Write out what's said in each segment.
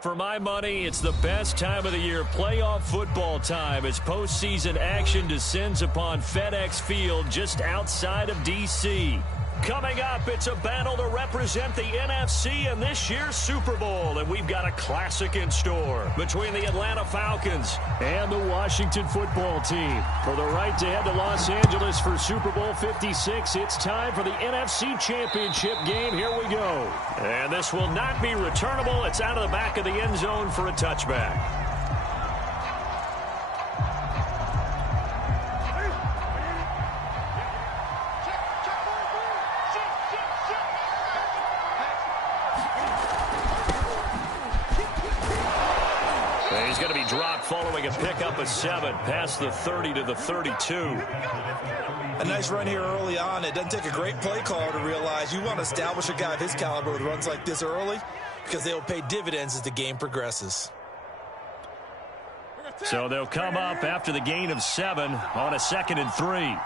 For my money, it's the best time of the year, playoff football time, as postseason action descends upon FedEx Field just outside of D.C. Coming up, it's a battle to represent the NFC in this year's Super Bowl, and we've got a classic in store between the Atlanta Falcons and the Washington football team. For the right to head to Los Angeles for Super Bowl 56, it's time for the NFC Championship game. Here we go. And this will not be returnable. It's out of the back of the end zone for a touchback. He's going to be dropped following a pickup of 7 past the 30 to the 32. A nice run here early on. It doesn't take a great play caller to realize you want to establish a guy of his caliber with runs like this early because they will pay dividends as the game progresses. So they'll come up after the gain of 7 on a 2nd and 3.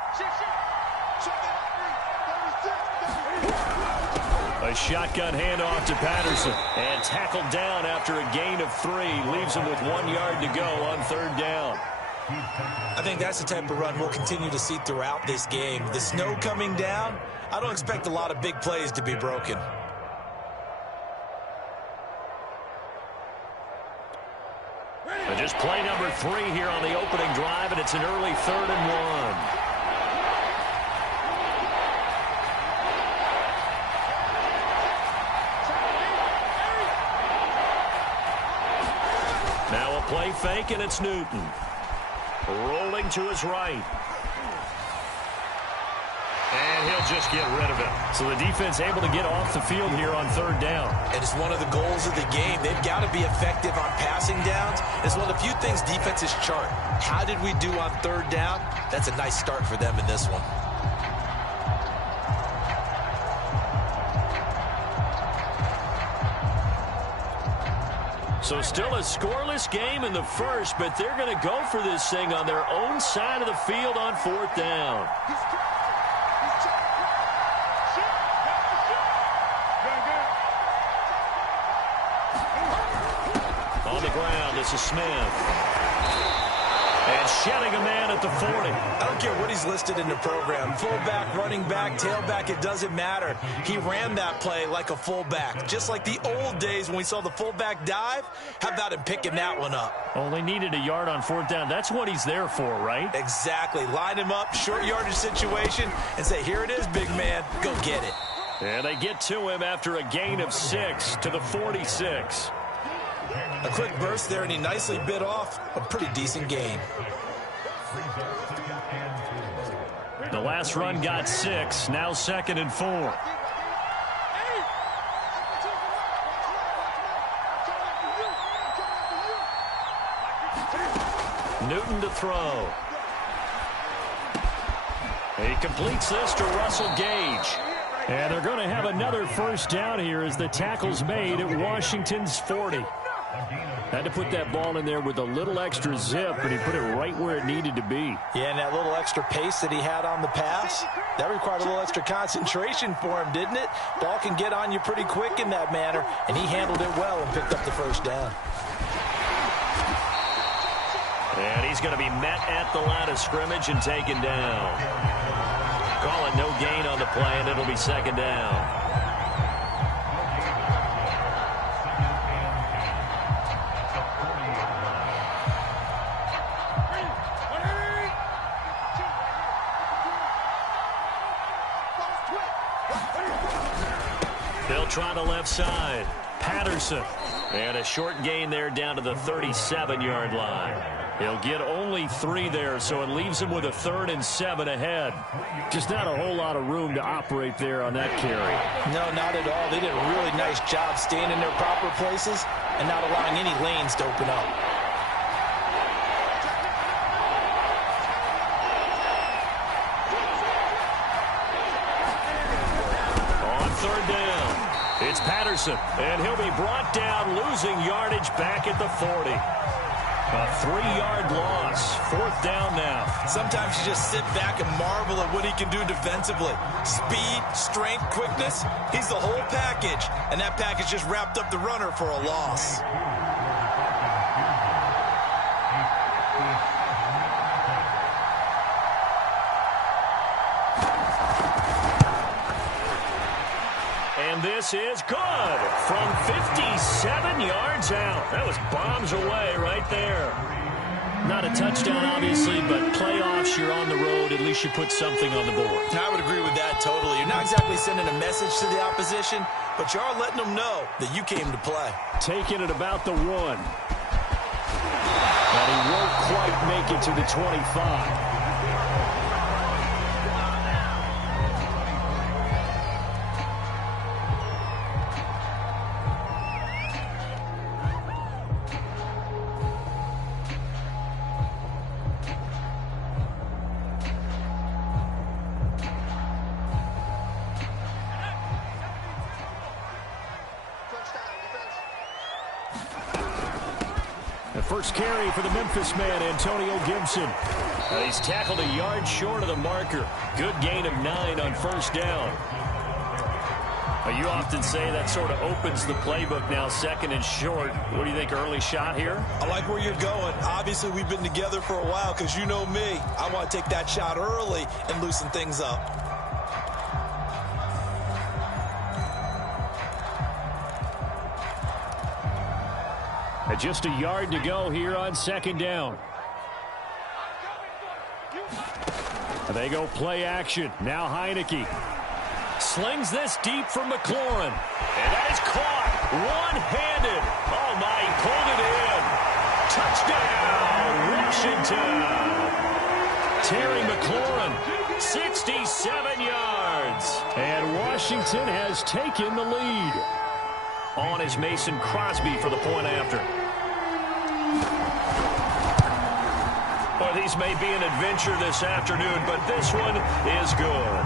A shotgun handoff to Patterson, and tackled down after a gain of 3. Leaves him with 1 yard to go on 3rd down. I think that's the type of run we'll continue to see throughout this game. The snow coming down, I don't expect a lot of big plays to be broken. Just play number 3 here on the opening drive, and it's an early 3rd and 1. Now a play fake, and it's Newton. Rolling to his right. And he'll just get rid of it. So the defense able to get off the field here on 3rd down. And it's one of the goals of the game. They've got to be effective on passing downs. It's one of the few things defenses chart. How did we do on 3rd down? That's a nice start for them in this one. So still a scoreless game in the first, but they're going to go for this thing on their own side of the field on 4th down. On the ground, this is Smith. And shedding a man at the 40. I don't care what he's listed in the program. Fullback, running back, tailback, it doesn't matter. He ran that play like a fullback. Just like the old days when we saw the fullback dive. How about him picking that one up? Only needed a yard on 4th down. That's what he's there for, right? Exactly. Line him up, short yardage situation, and say, here it is, big man. Go get it. And they get to him after a gain of 6 to the 46. A quick burst there, and he nicely bit off a pretty decent gain. The last run got 6, now 2nd and 4. Newton to throw. He completes this to Russell Gage. And they're going to have another 1st down here as the tackle's made at Washington's 40. Had to put that ball in there with a little extra zip, but he put it right where it needed to be. Yeah, and that little extra pace that he had on the pass, that required a little extra concentration for him, didn't it? Ball can get on you pretty quick in that manner, and he handled it well and picked up the 1st down. And he's going to be met at the line of scrimmage and taken down. Calling no gain on the play, and it'll be 2nd down. They'll try the left side. Patterson. And a short gain there down to the 37-yard line. He'll get only 3 there, so it leaves him with a 3rd and 7 ahead. Just not a whole lot of room to operate there on that carry. No, not at all. They did a really nice job staying in their proper places and not allowing any lanes to open up. On 3rd down, it's Patterson, and he'll be brought down, losing yardage back at the 40. A 3-yard loss. 4th down now. Sometimes you just sit back and marvel at what he can do defensively. Speed, strength, quickness. He's the whole package. And that package just wrapped up the runner for a loss. this is good from 57 yards out. That was bombs away right there. Not a touchdown, obviously, but playoffs, you're on the road. At least you put something on the board. I would agree with that totally. You're not exactly sending a message to the opposition, but you are letting them know that you came to play. Taking it about the 1. And he won't quite make it to the 25. First carry for the Memphis man, Antonio Gibson. He's tackled a yard short of the marker. Good gain of 9 on first down. You often say that sort of opens the playbook now, 2nd and short. What do you think, early shot here? I like where you're going. Obviously, we've been together for a while because you know me. I want to take that shot early and loosen things up. Just a yard to go here on 2nd down. They go play action. Now Heineke slings this deep from McLaurin. And that is caught one-handed. Oh, my, he pulled it in. Touchdown, Washington. Terry McLaurin, 67 yards. And Washington has taken the lead. On is Mason Crosby for the point after. Well, these may be an adventure this afternoon, but this one is good.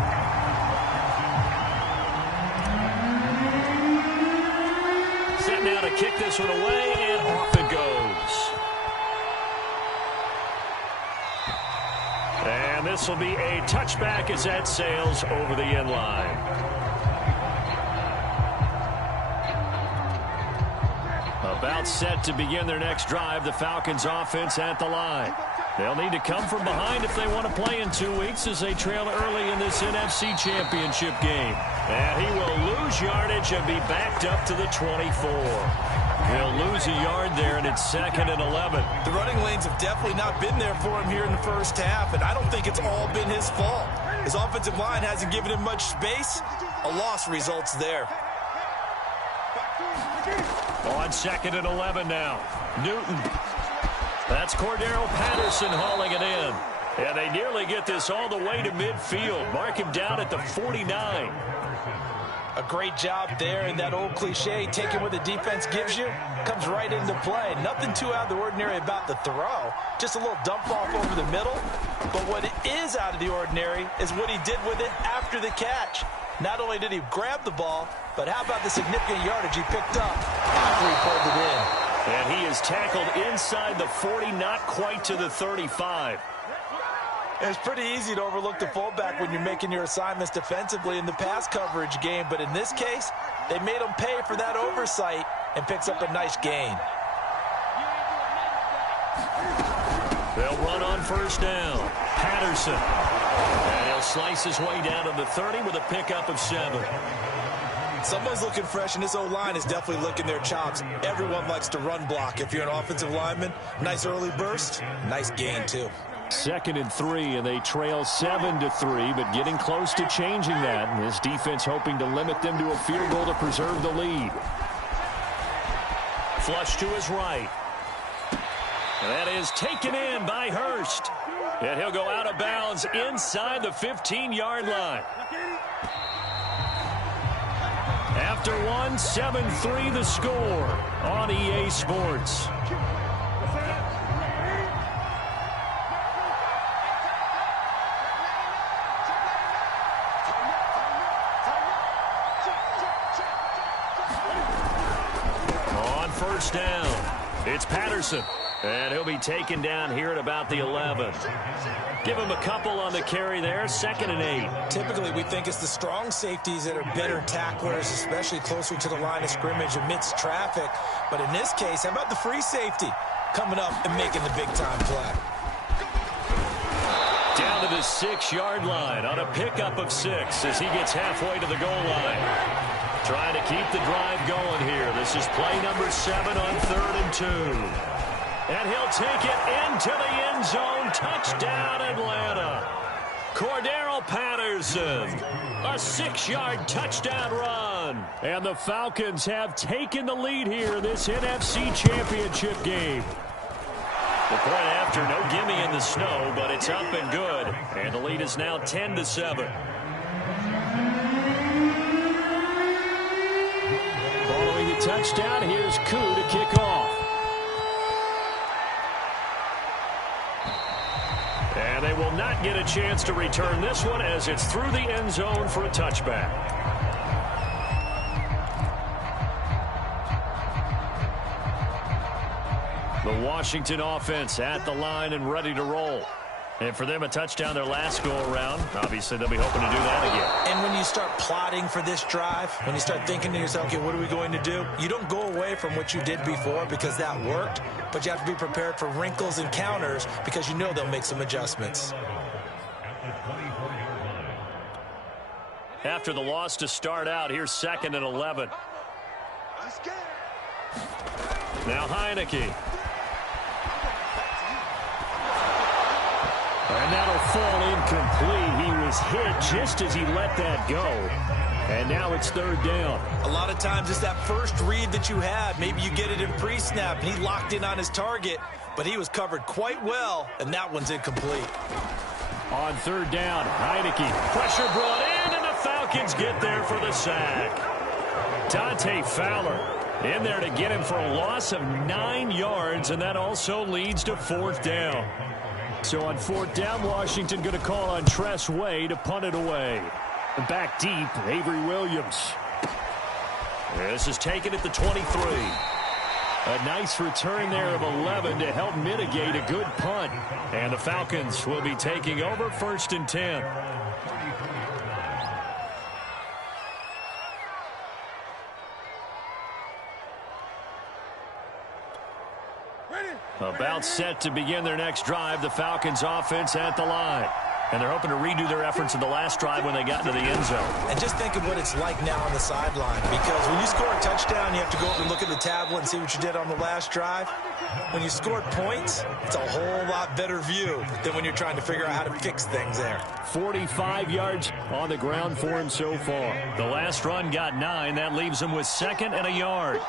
Set now to kick this one away, and off it goes. And this will be a touchback as that sails over the end line. About set to begin their next drive, the Falcons offense at the line. They'll need to come from behind if they want to play in 2 weeks as they trail early in this NFC Championship game. And he will lose yardage and be backed up to the 24. He'll lose a yard there, and it's 2nd and 11. The running lanes have definitely not been there for him here in the first half, and I don't think it's all been his fault. His offensive line hasn't given him much space. A loss results there. On 2nd and 11 now. Newton. That's Cordero Patterson hauling it in. And they nearly get this all the way to midfield. Mark him down at the 49. A great job there, and that old cliche, taking what the defense gives you, comes right into play. Nothing too out of the ordinary about the throw. Just a little dump off over the middle. But what is out of the ordinary is what he did with it after the catch. Not only did he grab the ball, but how about the significant yardage he picked up after he pulled it in? And he is tackled inside the 40, not quite to the 35. It's pretty easy to overlook the fullback when you're making your assignments defensively in the pass coverage game, but in this case, they made him pay for that oversight and picks up a nice gain. They'll run on first down. Patterson. And he'll slice his way down to the 30 with a pickup of 7. Someone's looking fresh, and this O-line is definitely licking their chops. Everyone likes to run block. If you're an offensive lineman, nice early burst, nice gain too. 2nd and 3, and they trail 7-3, but getting close to changing that. And this defense hoping to limit them to a field goal to preserve the lead. Flush to his right. And that is taken in by Hurst. And he'll go out of bounds inside the 15-yard line. After one, 7-3 the score on EA Sports. On first down, it's Patterson. And he'll be taken down here at about the 11. Give him a couple on the carry there, 2nd and 8. Typically, we think it's the strong safeties that are better tacklers, especially closer to the line of scrimmage amidst traffic. But in this case, how about the free safety coming up and making the big-time play? Down to the 6-yard line on a pickup of 6 as he gets halfway to the goal line. Trying to keep the drive going here. This is play number 7 on 3rd and 2. And he'll take it into the end zone. Touchdown, Atlanta. Cordero Patterson, a 6-yard touchdown run. And the Falcons have taken the lead here in this NFC Championship game. The point after, no gimme in the snow, but it's up and good. And the lead is now 10-7. Following the touchdown, here's Koo to kick off. And they will not get a chance to return this one as it's through the end zone for a touchback. The Washington offense at the line and ready to roll. And for them, a touchdown their last go-around. Obviously, they'll be hoping to do that again. And when you start plotting for this drive, when you start thinking to yourself, okay, what are we going to do? You don't go away from what you did before because that worked, but you have to be prepared for wrinkles and counters because you know they'll make some adjustments. After the loss to start out, here's 2nd and 11. Now Heineke. And that'll fall incomplete. He was hit just as he let that go. And now it's 3rd down. A lot of times it's that first read that you had. Maybe you get it in pre-snap, and he locked in on his target, but he was covered quite well, and that one's incomplete. On 3rd down, Heineke. Pressure brought in, and the Falcons get there for the sack. Dante Fowler in there to get him for a loss of 9 yards, and that also leads to 4th down. So on 4th down, Washington going to call on Tress Way to punt it away. And back deep, Avery Williams. This is taken at the 23. A nice return there of 11 to help mitigate a good punt. And the Falcons will be taking over 1st and 10. About set to begin their next drive, the Falcons offense at the line. And they're hoping to redo their efforts in the last drive when they got into the end zone. And just think of what it's like now on the sideline. Because when you score a touchdown, you have to go up and look at the tablet and see what you did on the last drive. When you scored points, it's a whole lot better view than when you're trying to figure out how to fix things there. 45 yards on the ground for him so far. The last run got 9. That leaves him with 2nd and a yard.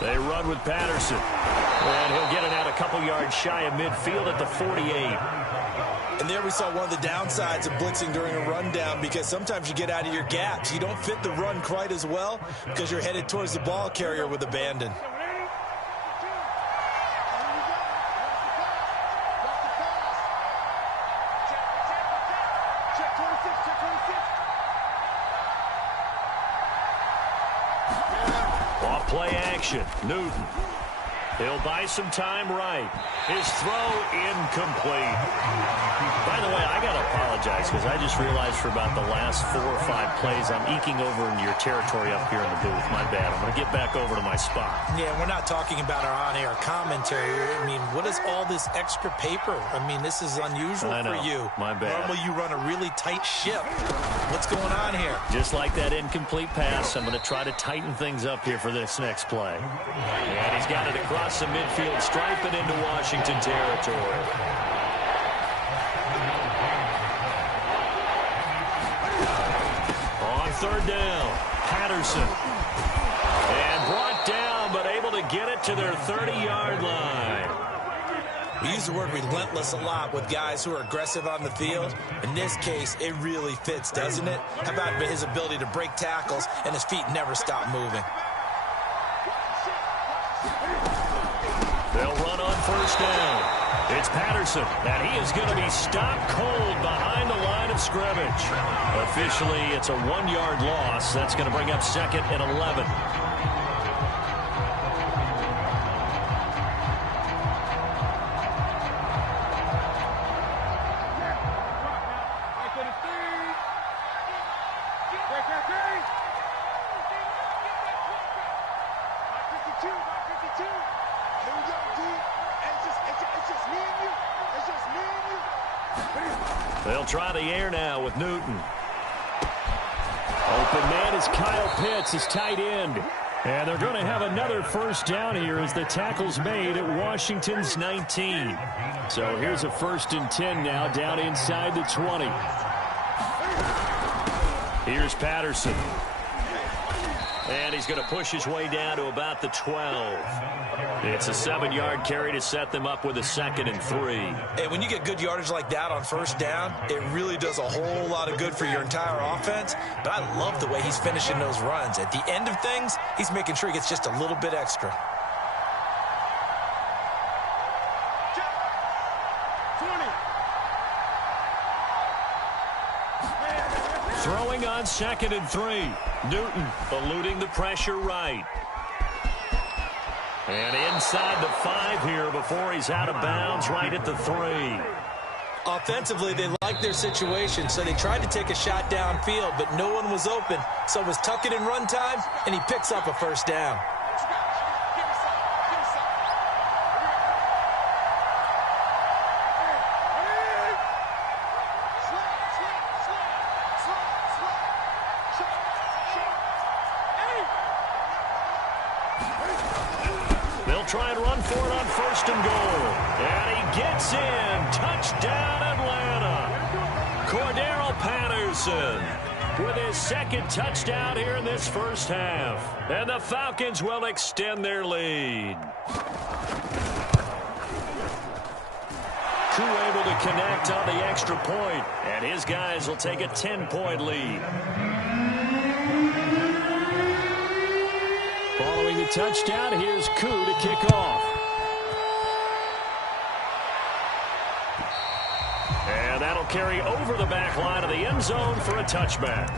They run with Patterson. And he'll get it out a couple yards shy of midfield at the 48. And there we saw one of the downsides of blitzing during a rundown because sometimes you get out of your gaps. You don't fit the run quite as well because you're headed towards the ball carrier with abandon. Play action. Newton. He'll buy some time right. His throw incomplete. By the way, I got to apologize because I just realized for about the last 4 or 5 plays I'm eking over into your territory up here in the booth. My bad. I'm going to get back over to my spot. Yeah, we're not talking about our on-air commentary. I mean, what is all this extra paper? I mean, this is unusual for you. My bad. Normally you run a really tight ship. What's going on here? Just like that incomplete pass, I'm going to try to tighten things up here for this next play. And he's got it across the midfield stripe and into Washington territory. On 3rd down, Patterson. And brought down, but able to get it to their 30-yard line. We use the word relentless a lot with guys who are aggressive on the field. In this case, it really fits, doesn't it? How about his ability to break tackles and his feet never stop moving? They'll run on 1st down. It's Patterson, and he is going to be stopped cold behind the line of scrimmage. Officially, it's a 1-yard loss. That's going to bring up 2nd and 11. They'll try the air now with Newton. open man is Kyle Pitts, his tight end. And they're going to have another first down here as the tackle's made at Washington's 19. So here's a 1st and 10 now down inside the 20. Here's Patterson. And he's going to push his way down to about the 12. It's a 7-yard carry to set them up with a 2nd and 3. Hey, when you get good yardage like that on first down, it really does a whole lot of good for your entire offense. But I love the way he's finishing those runs. At the end of things, he's making sure he gets just a little bit extra. Throwing on 2nd and 3. Newton eluding the pressure right. And inside the 5 here before he's out of bounds right at the 3. Offensively, they like their situation, so they tried to take a shot downfield, but no one was open. So it was tuck it in run time, and he picks up a first down. Try and run for it on 1st and goal. And he gets in. Touchdown, Atlanta. Cordero Patterson with his 2nd touchdown here in this first half. And the Falcons will extend their lead. Koo able to connect on the extra point, and his guys will take a 10-point lead. Following the touchdown, here's Koo to kick off. And that'll carry over the back line of the end zone for a touchback.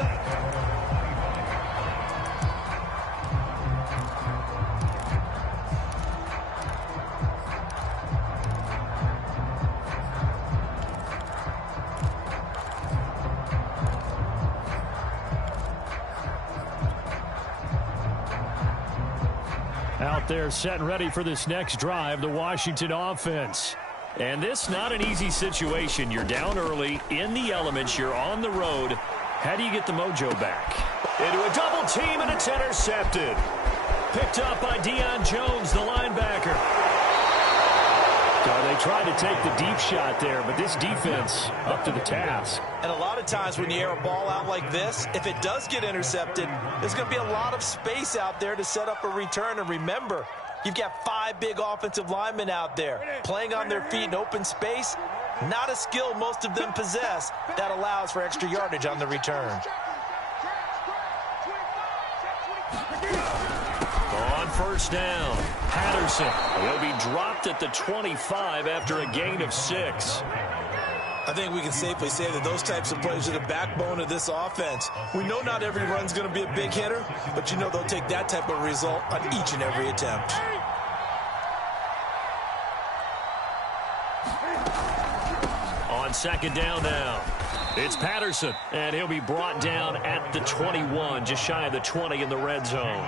Out there set and ready for this next drive, the Washington offense. And this not an easy situation. You're down early, in the elements, you're on the road. How do you get the mojo back? Into a double team, and it's intercepted. Picked up by Deion Jones, the linebacker. So they tried to take the deep shot there, but this defense up to the task. And a lot of times when you air a ball out like this, if it does get intercepted, there's going to be a lot of space out there to set up a return. And remember, you've got 5 big offensive linemen out there playing on their feet in open space. Not a skill most of them possess that allows for extra yardage on the return. On 1st down, Patterson will be dropped at the 25 after a gain of 6. I think we can safely say that those types of plays are the backbone of this offense. We know not every run's going to be a big hitter, but you know they'll take that type of result on each and every attempt. On 2nd down now, it's Patterson, and he'll be brought down at the 21, just shy of the 20 in the red zone.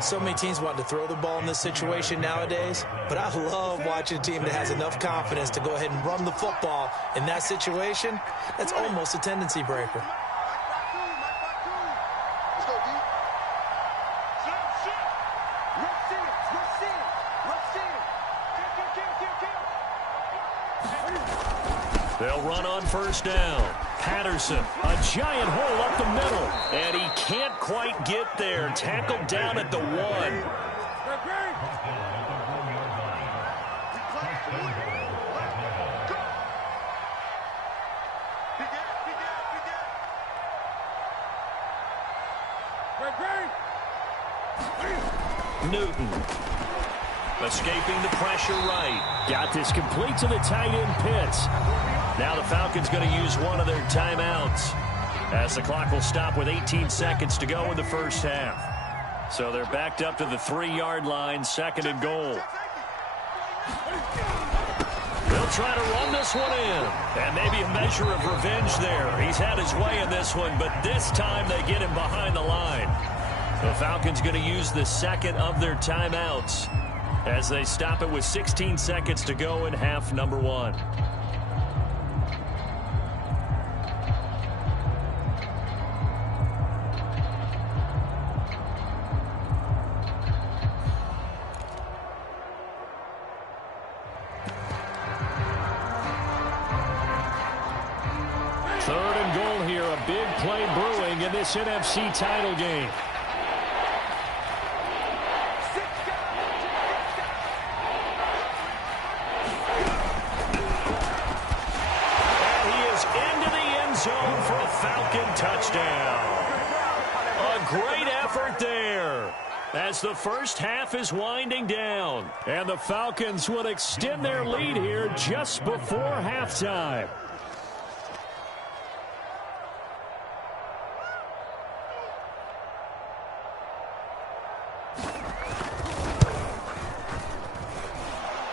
So many teams want to throw the ball in this situation nowadays, but I love watching a team that has enough confidence to go ahead and run the football in that situation. That's almost a tendency breaker. They'll run on 1st down. Patterson, a giant hole up the middle, and he can't quite get there. Tackled down at the 1. Newton escaping the pressure right. Got this complete to the tight end Pitts. Now the Falcons going to use one of their timeouts as the clock will stop with 18 seconds to go in the first half. So they're backed up to the 3-yard line, 2nd and goal. They'll try to run this one in, and maybe a measure of revenge there. He's had his way in this one, but this time they get him behind the line. The Falcons going to use the 2nd of their timeouts as they stop it with 16 seconds to go in half number 1. big play brewing in this NFC title game. And he is into the end zone for a Falcon touchdown. A great effort there as the first half is winding down. And the Falcons will extend their lead here just before halftime.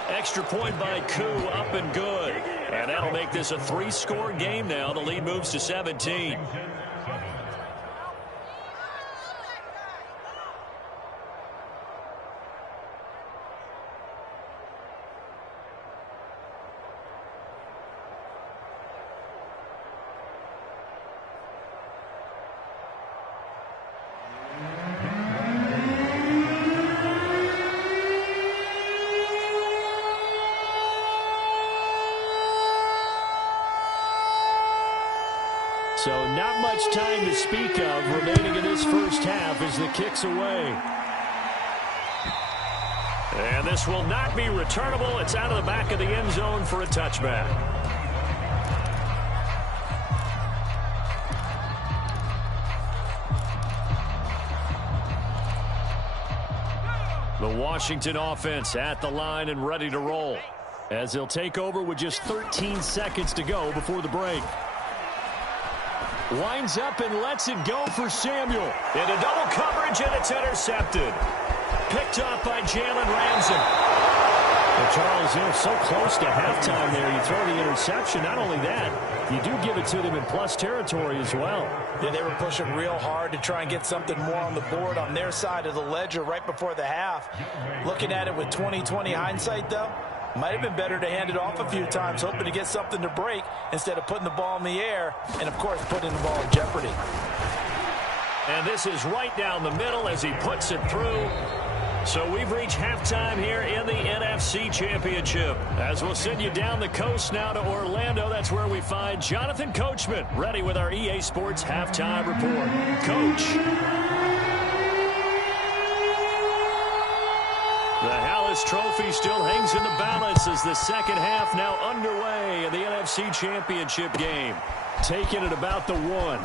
Extra point by Koo, up and good. And that'll make this a 3-score game now. The lead moves to 17. So not much time to speak of remaining in this first half as the kick's away. And this will not be returnable. It's out of the back of the end zone for a touchback. The Washington offense at the line and ready to roll as they'll take over with just 13 seconds to go before the break. Winds up and lets it go for Samuel. Into double coverage, and it's intercepted. Picked up by Jalen Ramsey. Well, Charles, you're so close to halftime there. You throw the interception. Not only that, you do give it to them in plus territory as well. Yeah, they were pushing real hard to try and get something more on the board on their side of the ledger right before the half. Looking at it with 20/20 hindsight, though, might have been better to hand it off a few times, hoping to get something to break instead of putting the ball in the air and, of course, putting the ball in jeopardy. And this is right down the middle as he puts it through. So we've reached halftime here in the NFC Championship. As we'll send you down the coast now to Orlando, that's where we find Jonathan Coachman ready with our EA Sports Halftime Report. Coach. The Hallis Trophy still hangs in the balance as the second half now underway in the NFC Championship game. Taking it about the 1.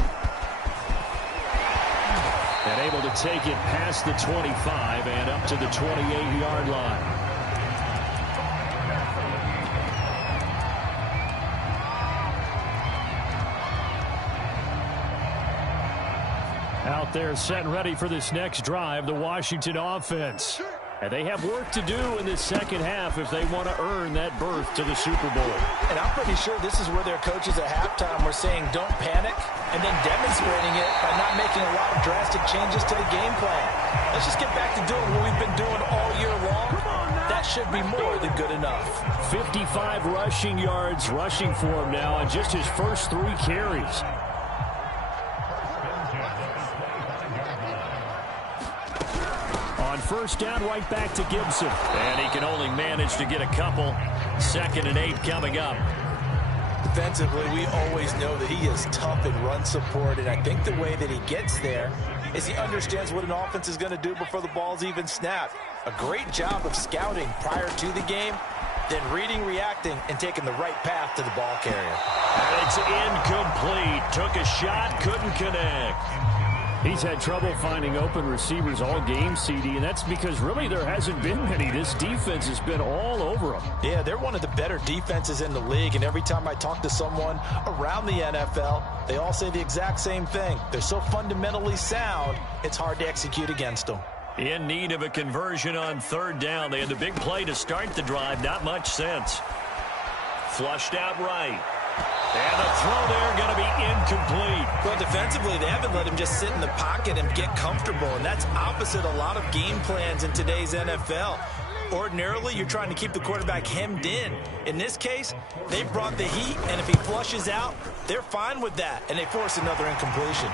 And able to take it past the 25 and up to the 28-yard line. Out there set and ready for this next drive, the Washington offense. And they have work to do in this second half if they want to earn that berth to the Super Bowl. And I'm pretty sure this is where their coaches at halftime were saying don't panic, and then demonstrating it by not making a lot of drastic changes to the game plan. Let's just get back to doing what we've been doing all year long. That should be more than good enough. 55 rushing yards rushing for him now on just his first 3 carries. First down, right back to Gibson. And he can only manage to get a couple. 2nd and 8 coming up. Defensively, we always know that he is tough in run support, and I think the way that he gets there is he understands what an offense is going to do before the ball's even snapped. A great job of scouting prior to the game, then reading, reacting, and taking the right path to the ball carrier. And it's incomplete. Took a shot, couldn't connect. He's had trouble finding open receivers all game, CD, and that's because really there hasn't been many. This defense has been all over them. Yeah, they're one of the better defenses in the league, and every time I talk to someone around the NFL, they all say the exact same thing. They're so fundamentally sound, it's hard to execute against them. In need of a conversion on 3rd down. They had the big play to start the drive. Not much sense. Flushed out right. And the throw there going to be incomplete. Well, defensively, they haven't let him just sit in the pocket and get comfortable, and that's opposite a lot of game plans in today's NFL. Ordinarily, you're trying to keep the quarterback hemmed in. In this case, they brought the heat, and if he flushes out, they're fine with that, and they force another incompletion.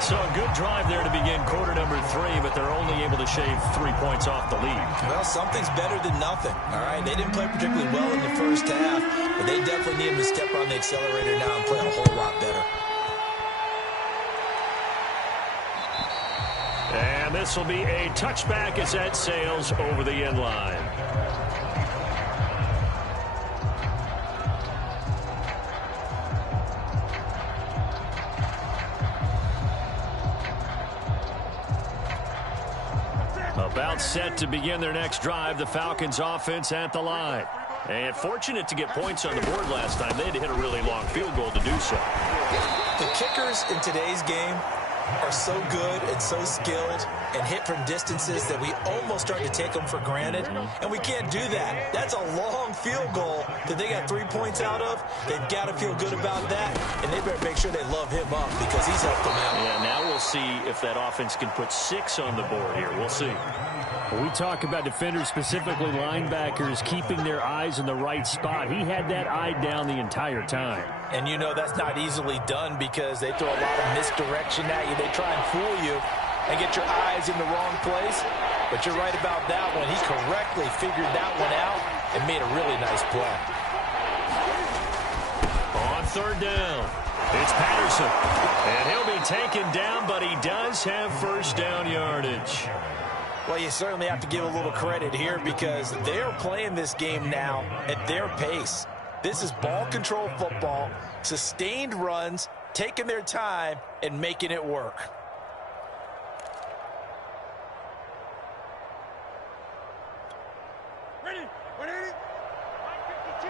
So a good drive there to begin quarter number 3, but they're only able to shave 3 points off the lead. Well, something's better than nothing, all right? They didn't play particularly well in the first half, but they definitely need him to step on the accelerator now and play a whole lot better. And this will be a touchback as that sails over the end line. About set to begin their next drive, the Falcons offense at the line. And fortunate to get points on the board last time. They had to hit a really long field goal to do so. The kickers in today's game are so good and so skilled and hit from distances that we almost start to take them for granted, and we can't do that. That's a long field goal that they got 3 points out of. They've got to feel good about that, and they better make sure they love him up because he's helped them out. Yeah, now we'll see if that offense can put 6 on the board here. We'll see. When we talk about defenders, specifically linebackers, keeping their eyes in the right spot. He had that eye down the entire time. And you know that's not easily done because they throw a lot of misdirection at you. They try and fool you and get your eyes in the wrong place. But you're right about that one. He correctly figured that one out and made a really nice play. On third down, it's Patterson. And he'll be taken down, but he does have first down yardage. Well, you certainly have to give a little credit here because they're playing this game now at their pace. This is ball control football, sustained runs, taking their time, and making it work. Ready? 180? 552.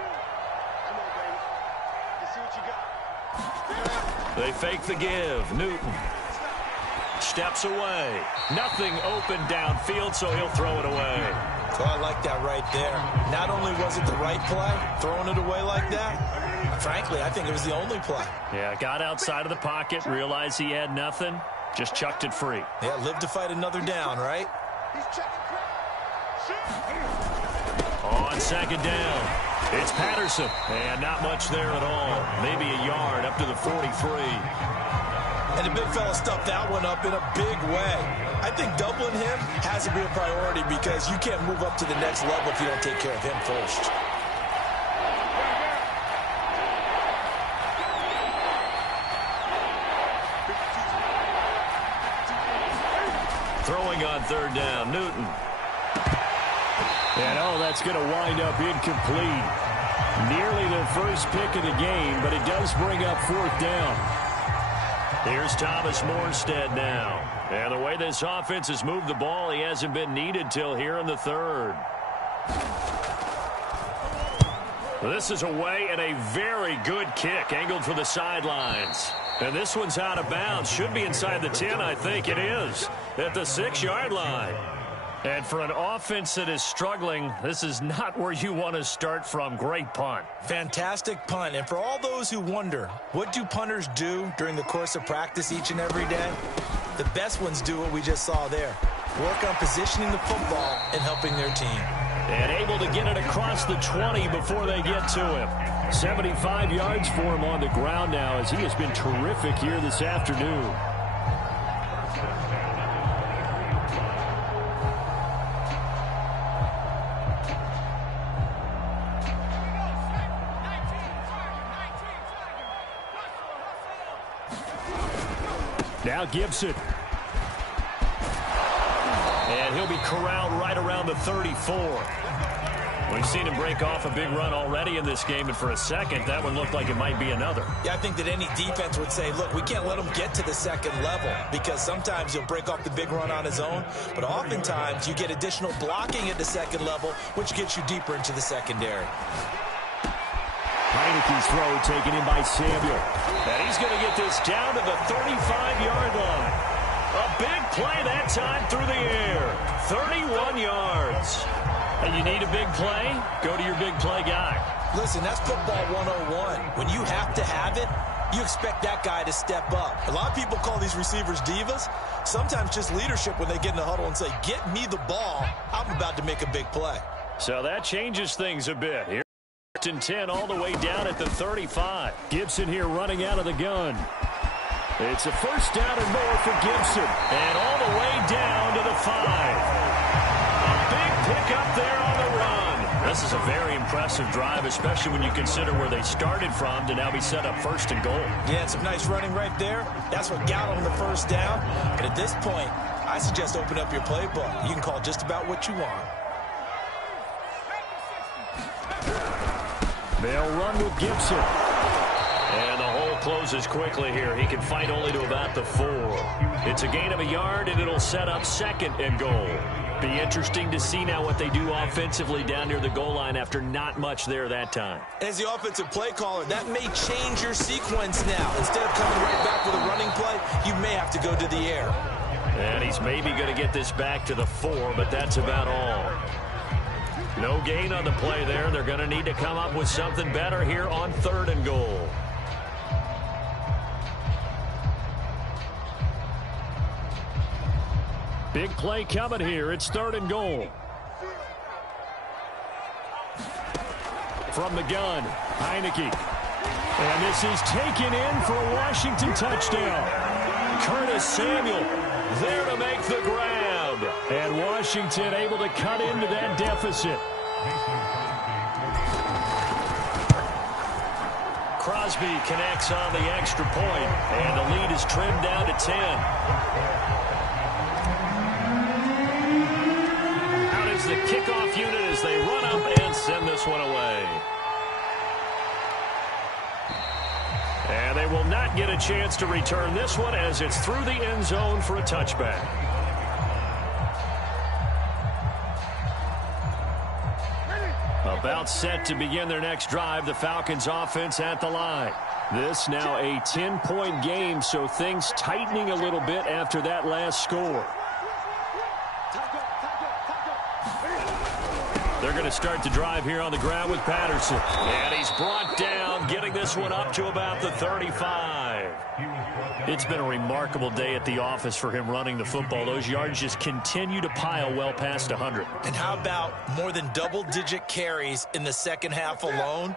Come on, baby. Let's see what you got. They fake the give. Newton steps away. Nothing open downfield, so he'll throw it away. So I like that right there. Not only was it the right play, throwing it away like that, frankly, I think it was the only play. Yeah, got outside of the pocket, realized he had nothing, just chucked it free. Yeah, live to fight another down, right? He's checking crack. On second down, it's Patterson. And not much there at all. Maybe a yard up to the 43. And the big fella stuffed that one up in a big way. I think doubling him has to be a priority because you can't move up to the next level if you don't take care of him first. Throwing on third down, Newton. And that's going to wind up incomplete. Nearly their first pick of the game, but it does bring up fourth down. Here's Thomas Morstead now. And the way this offense has moved the ball, he hasn't been needed till here in the third. This is away and a very good kick, angled for the sidelines. And this one's out of bounds. Should be inside the 10, I think it is, at the 6-yard line. And for an offense that is struggling, this is not where you want to start from. Great punt. Fantastic punt. And for all those who wonder, what do punters do during the course of practice each and every day? The best ones do what we just saw there. Work on positioning the football and helping their team. And able to get it across the 20 before they get to him. 75 yards for him on the ground now as he has been terrific here this afternoon. Now Gibson. And he'll be corralled right around the 34. We've seen him break off a big run already in this game, and for a second, that one looked like it might be another. Yeah, I think that any defense would say, look, we can't let him get to the second level because sometimes he'll break off the big run on his own, but oftentimes you get additional blocking at the second level, which gets you deeper into the secondary. Heineke's throw taken in by Samuel. And he's going to get this down to the 35-yard line. A big play that time through the air. 31 yards. And you need a big play? Go to your big play guy. Listen, that's football 101. When you have to have it, you expect that guy to step up. A lot of people call these receivers divas. Sometimes just leadership when they get in the huddle and say, get me the ball. I'm about to make a big play. So that changes things a bit. Here, 10 all the way down at the 35. Gibson here running out of the gun. It's a first down and more for Gibson. And all the way down to the 5. A big pick up there on the run. This is a very impressive drive, especially when you consider where they started from to now be set up first and goal. Yeah, some nice running right there. That's what got them the first down. But at this point, I suggest open up your playbook. You can call just about what you want. They'll run with Gibson. And the hole closes quickly here. He can fight only to about the 4. It's a gain of a yard, and it'll set up 2nd and goal. Be interesting to see now what they do offensively down near the goal line after not much there that time. As the offensive play caller, that may change your sequence now. Instead of coming right back with a running play, you may have to go to the air. And he's maybe going to get this back to the 4, but that's about all. No gain on the play there. They're going to need to come up with something better here on 3rd and goal. Big play coming here. It's 3rd and goal. From the gun, Heineke. And this is taken in for a Washington touchdown. Curtis Samuel there to make the grab. And Washington able to cut into that deficit. Crosby connects on the extra point, and the lead is trimmed down to 10. Out is the kickoff unit as they run up and send this one away. And they will not get a chance to return this one as it's through the end zone for a touchback. About set to begin their next drive, the Falcons offense at the line. This now a 10-point game, so things tightening a little bit after that last score. They're going to start the drive here on the ground with Patterson. And he's brought down, getting this one up to about the 35. It's been a remarkable day at the office for him running the football. Those yards just continue to pile well past 100. And how about more than double-digit carries in the second half alone?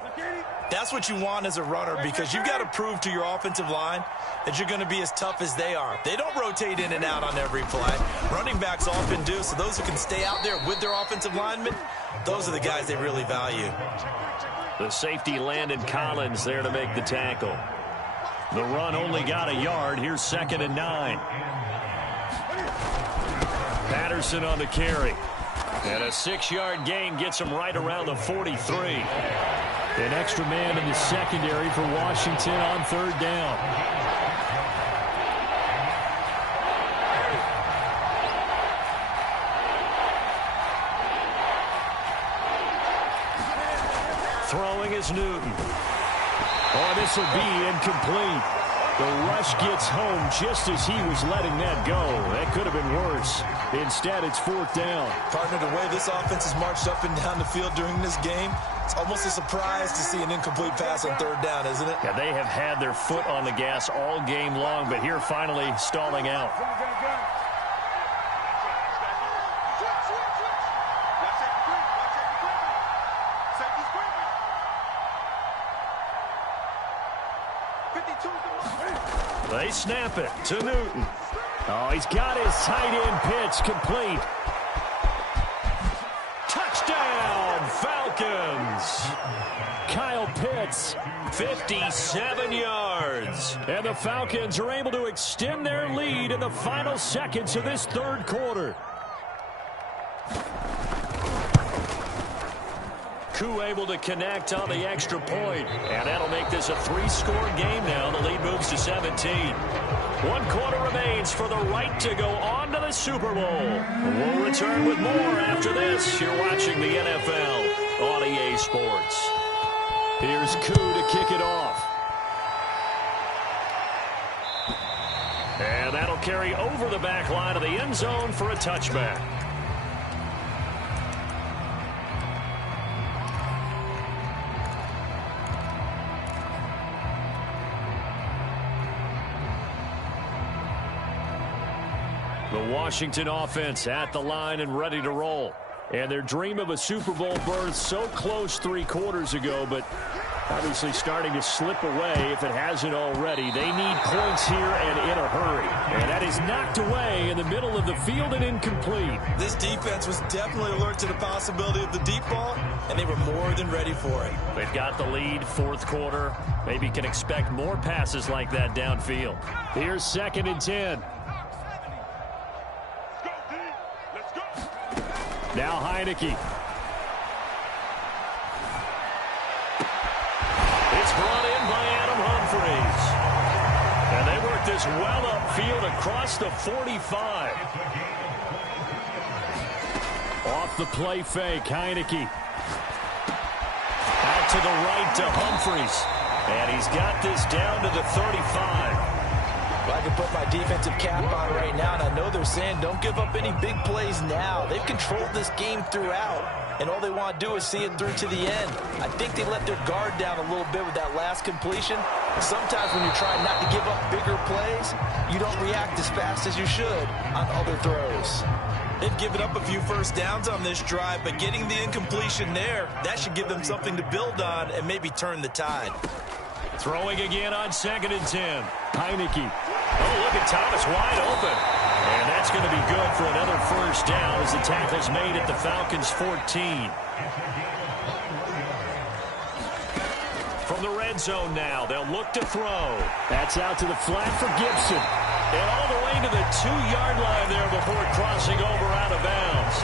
That's what you want as a runner, because you've got to prove to your offensive line that you're going to be as tough as they are. They don't rotate in and out on every play. Running backs often do, so those who can stay out there with their offensive linemen, those are the guys they really value. The safety Landon Collins there to make the tackle. The run only got a yard. Here's 2nd and 9. Patterson on the carry. And a 6-yard gain gets him right around the 43. An extra man in the secondary for Washington on 3rd down. Throwing is Newton. Oh, this will be incomplete. The rush gets home just as he was letting that go. That could have been worse. Instead, it's 4th down. Partner, the way this offense has marched up and down the field during this game, it's almost a surprise to see an incomplete pass on 3rd down, isn't it? Yeah, they have had their foot on the gas all game long, but here finally stalling out. They snap it to Newton. Oh, he's got his tight end pitch complete. Touchdown, Falcons. Kyle Pitts, 57 yards. And the Falcons are able to extend their lead in the final seconds of this 3rd quarter. Koo able to connect on the extra point, and that'll make this a 3-score game now. The lead moves to 17. 1 quarter remains for the right to go on to the Super Bowl. We'll return with more after this. You're watching the NFL on EA Sports. Here's Koo to kick it off. And that'll carry over the back line of the end zone for a touchback. The Washington offense at the line and ready to roll. And their dream of a Super Bowl berth so close 3 quarters ago, but obviously starting to slip away if it hasn't already. They need points here and in a hurry. And that is knocked away in the middle of the field and incomplete. This defense was definitely alert to the possibility of the deep ball, and they were more than ready for it. They've got the lead, 4th quarter. Maybe can expect more passes like that downfield. Here's 2nd and 10. Now Heineke. It's brought in by Adam Humphries. And they work this well upfield across the 45. Off the play fake, Heineke. Out to the right to Humphries. And he's got this down to the 35. Well, I can put my defensive cap on right now, and I know they're saying don't give up any big plays now. They've controlled this game throughout, and all they want to do is see it through to the end. I think they let their guard down a little bit with that last completion. Sometimes when you're trying not to give up bigger plays, you don't react as fast as you should on other throws. They've given up a few first downs on this drive, but getting the incompletion there, that should give them something to build on and maybe turn the tide. Throwing again on 2nd and 10. Heineke. Oh, look at Thomas wide open. And that's going to be good for another first down as the tackle's made at the Falcons' 14. From the red zone now, they'll look to throw. That's out to the flat for Gibson. And all the way to the 2-yard line there before crossing over out of bounds.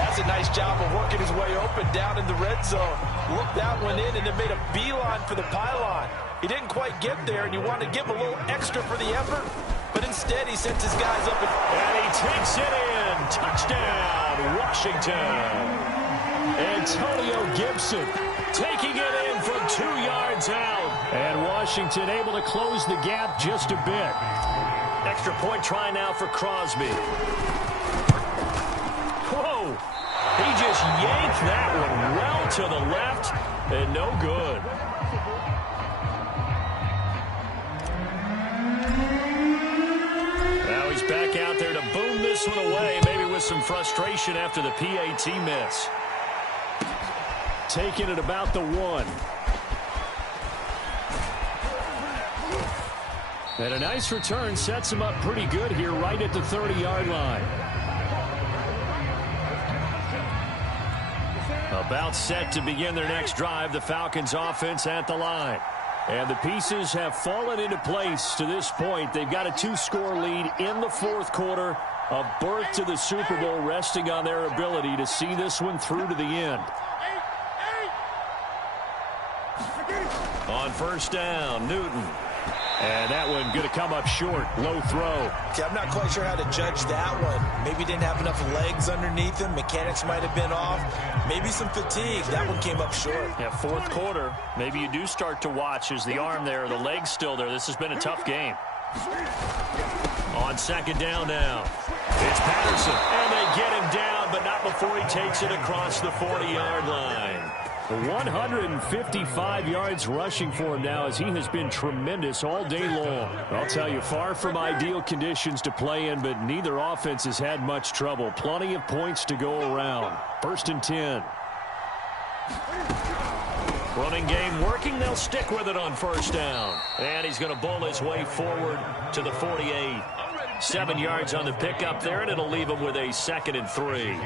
That's a nice job of working his way open down in the red zone. Looked that one in and then made a beeline for the pylon. He didn't quite get there, and you want to give him a little extra for the effort, but instead he sends his guys up. And he takes it in. Touchdown, Washington. Antonio Gibson taking it in from 2 yards out. And Washington able to close the gap just a bit. Extra point try now for Crosby. Whoa! He just yanked that one well to the left, and no good. Now he's back out there to boom this one away, maybe with some frustration after the PAT miss. Taking it about the 1. And a nice return sets him up pretty good here right at the 30-yard line. About set to begin their next drive, the Falcons offense at the line. And the pieces have fallen into place to this point. They've got a 2-score lead in the 4th quarter. A berth to the Super Bowl resting on their ability to see this one through to the end. On first down, Newton. And that one going to come up short. Low throw. Okay, I'm not quite sure how to judge that one. Maybe he didn't have enough legs underneath him. Mechanics might have been off. Maybe some fatigue. That one came up short. Yeah, 4th quarter. Maybe you do start to watch. Is the arm there, the leg's still there? This has been a tough game. On 2nd down now. It's Patterson. And they get him down, but not before he takes it across the 40-yard line. 155 yards rushing for him now as he has been tremendous all day long. I'll tell you, far from ideal conditions to play in, but neither offense has had much trouble. Plenty of points to go around. 1st and 10. Running game working. They'll stick with it on 1st down. And he's going to bowl his way forward to the 48. 7 yards on the pickup there, and it'll leave him with a 2nd and 3.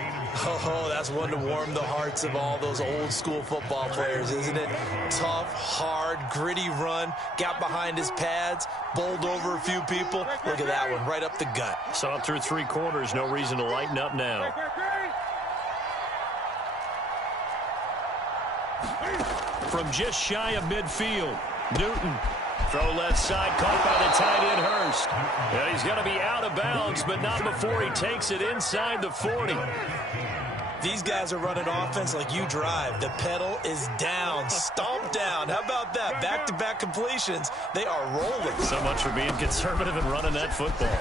Oh, that's one to warm the hearts of all those old-school football players, isn't it? Tough, hard, gritty run, got behind his pads, bowled over a few people. Look at that one, right up the gut. Saw it through 3 quarters, no reason to lighten up now. From just shy of midfield, Newton. Throw left side, caught by the tight end Hurst. And he's going to be out of bounds, but not before he takes it inside the 40. These guys are running offense like you drive. The pedal is down, stomp down. How about that? Back-to-back completions. They are rolling. So much for being conservative and running that football.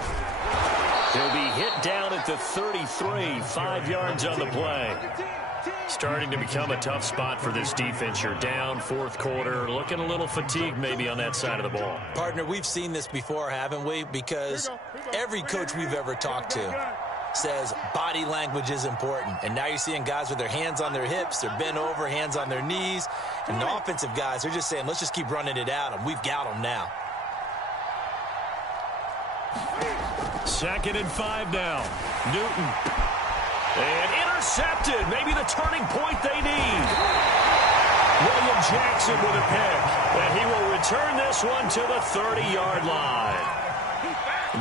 He'll be hit down at the 33, 5 yards on the play. Starting to become a tough spot for this defense. You're down 4th quarter, looking a little fatigued maybe on that side of the ball. Partner, we've seen this before, haven't we? Because every coach we've ever talked to says body language is important. And now you're seeing guys with their hands on their hips, they're bent over, hands on their knees. And the offensive guys, they're just saying, let's just keep running it at them. We've got them now. 2nd and 5 now. Newton. And intercepted. Maybe the turning point they need. William Jackson with a pick. And he will return this one to the 30-yard line.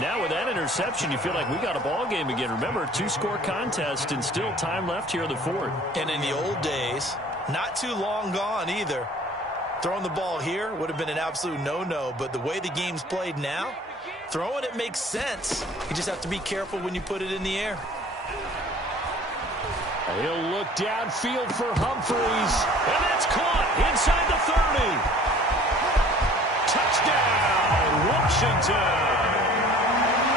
Now with that interception, you feel like we got a ball game again. Remember, two-score contest and still time left here in the fourth. And in the old days, not too long gone either, throwing the ball here would have been an absolute no-no. But the way the game's played now, throwing it makes sense. You just have to be careful when you put it in the air. He'll look downfield for Humphreys. And that's caught inside the 30. Touchdown, Washington.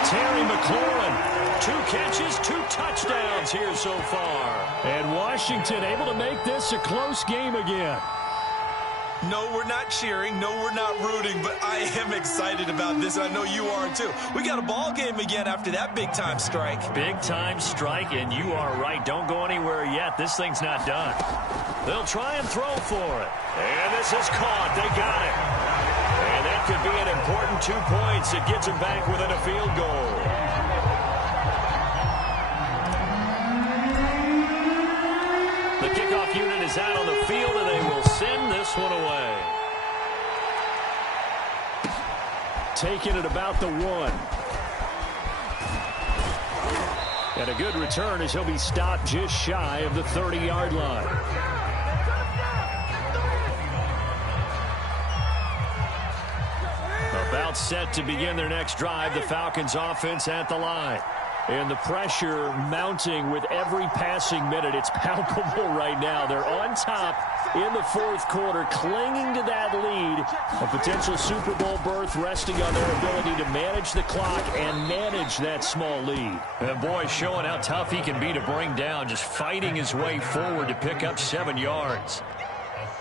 Terry McLaurin, 2 catches, 2 touchdowns here so far. And Washington able to make this a close game again. No, we're not cheering. No, we're not rooting. But I am excited about this. I know you are, too. We got a ball game again after that big-time strike. Big-time strike, and you are right. Don't go anywhere yet. This thing's not done. They'll try and throw for it. And this is caught. They got it. And that could be an important 2 points. It gets them back within a field goal. The kickoff unit is out on the field, and they will send this one away. Taking it about the 1. And a good return as he'll be stopped just shy of the 30-yard line. About set to begin their next drive, the Falcons offense at the line. And the pressure mounting with every passing minute. It's palpable right now. They're on top in the fourth quarter, clinging to that lead. A potential Super Bowl berth resting on their ability to manage the clock and manage that small lead. And boy, showing how tough he can be to bring down, just fighting his way forward to pick up 7 yards.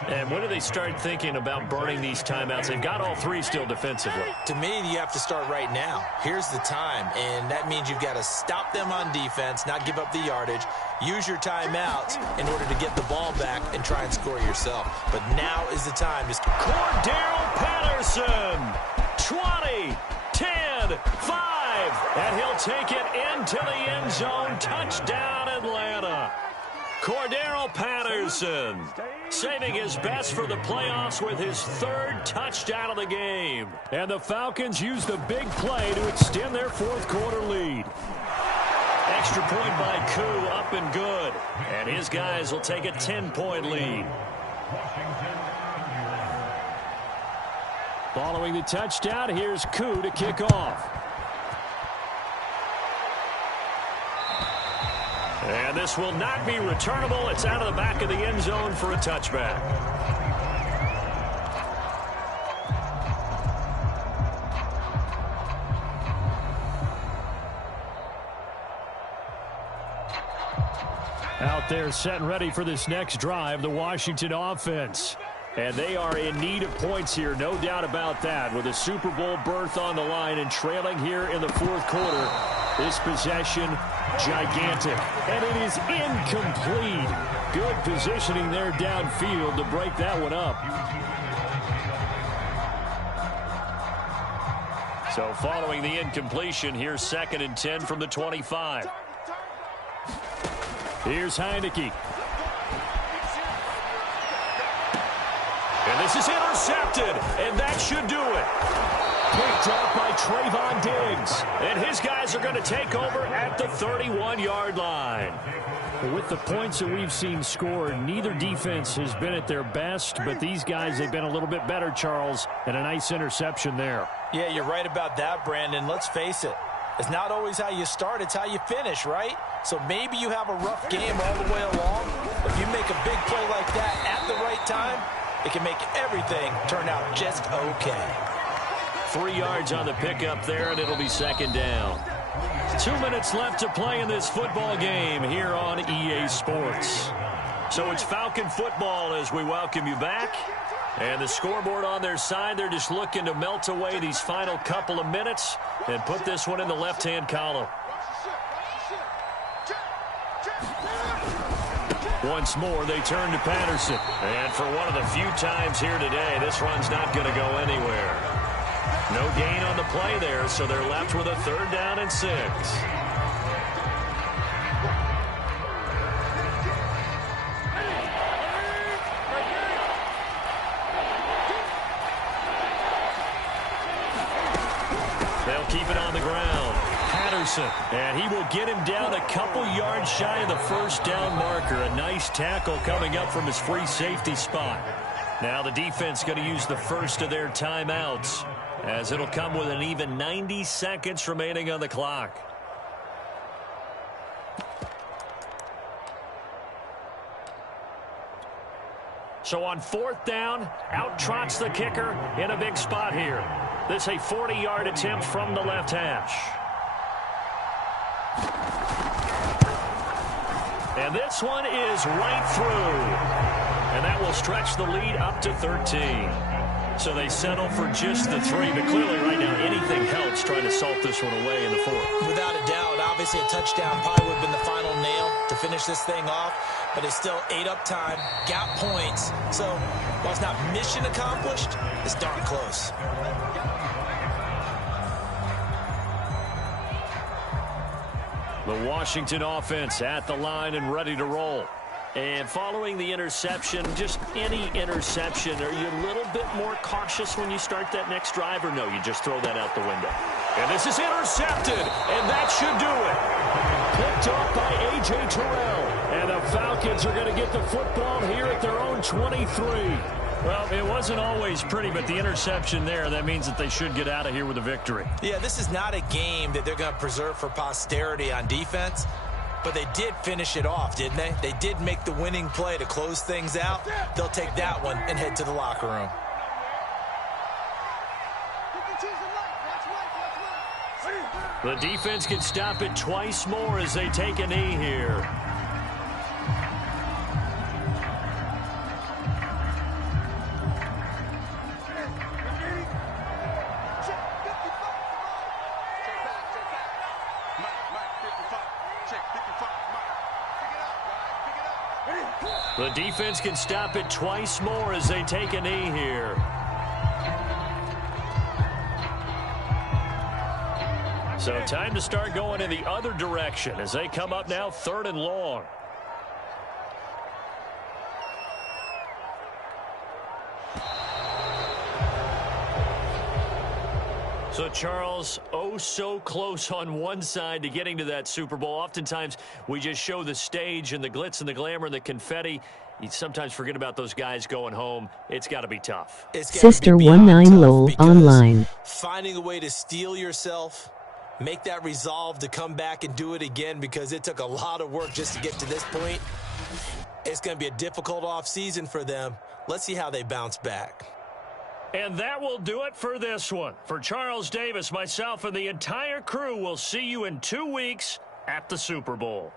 And when do they start thinking about burning these timeouts? They've got all 3 still defensively. To me, you have to start right now. Here's the time, and that means you've got to stop them on defense, not give up the yardage, use your timeouts in order to get the ball back and try and score yourself. But now is the time. Cordero Patterson, 20, 10, 5, and he'll take it into the end zone. Touchdown, Atlanta. Cordero Patterson saving his best for the playoffs with his 3rd touchdown of the game. And the Falcons use the big play to extend their fourth quarter lead. Extra point by Koo, up and good. And his guys will take a 10-point lead. Following the touchdown, here's Koo to kick off. And this will not be returnable. It's out of the back of the end zone for a touchback. Out there set and ready for this next drive, the Washington offense. And they are in need of points here, no doubt about that. With a Super Bowl berth on the line and trailing here in the fourth quarter, this possession gigantic. And it is incomplete. Good positioning there downfield to break that one up. So following the incompletion, here's 2nd and 10 from the 25. Here's Heineke. And this is intercepted, and that should do it. Picked up by Trayvon Diggs. And his guys are going to take over at the 31-yard line. With the points that we've seen scored, neither defense has been at their best, but these guys, they've been a little bit better, Charles, and a nice interception there. Yeah, you're right about that, Brandon. Let's face it. It's not always how you start, it's how you finish, right? So maybe you have a rough game all the way along. If you make a big play like that at the right time, it can make everything turn out just okay. 3 yards on the pickup there, and it'll be 2nd down. 2 minutes left to play in this football game here on EA Sports. So it's Falcon football as we welcome you back. And the scoreboard on their side, they're just looking to melt away these final couple of minutes and put this one in the left-hand column. Once more, they turn to Patterson. And for one of the few times here today, this run's not going to go anywhere. No gain on the play there, so they're left with a 3rd down and 6. They'll keep it on the ground. Jefferson. And he will get him down a couple yards shy of the first down marker. A nice tackle coming up from his free safety spot. Now the defense going to use the first of their timeouts, as it'll come with an even 90 seconds remaining on the clock. So on fourth down, out trots the kicker in a big spot here. This a 40-yard attempt from the left hash. And this one is right through. And that will stretch the lead up to 13. So they settle for just the 3, but clearly right now anything helps trying to salt this one away in the 4th. Without a doubt, obviously a touchdown probably would have been the final nail to finish this thing off, but it's still ate up time, got points, so while it's not mission accomplished, it's darn close. The Washington offense at the line and ready to roll. And following the interception, just any interception, are you a little bit more cautious when you start that next drive, or no, you just throw that out the window? And this is intercepted, and that should do it. Picked up by A.J. Terrell. And the Falcons are going to get the football here at their own 23. Well, it wasn't always pretty, but the interception there, that means that they should get out of here with a victory. Yeah, this is not a game that they're going to preserve for posterity on defense. But they did finish it off, didn't they? They did make the winning play to close things out. They'll take that one and head to the locker room. The defense can stop it twice more as they take a knee here. The defense can stop it twice more as they take a knee here. So time to start going in the other direction as they come up now 3rd and long. So, Charles, oh so close on one side to getting to that Super Bowl. Oftentimes, we just show the stage and the glitz and the glamour and the confetti. You sometimes forget about those guys going home. It's got to be tough. Sister 19 LOL online. Finding a way to steel yourself, make that resolve to come back and do it again, because it took a lot of work just to get to this point. It's going to be a difficult offseason for them. Let's see how they bounce back. And that will do it for this one. For Charles Davis, myself, and the entire crew, we'll see you in 2 weeks at the Super Bowl.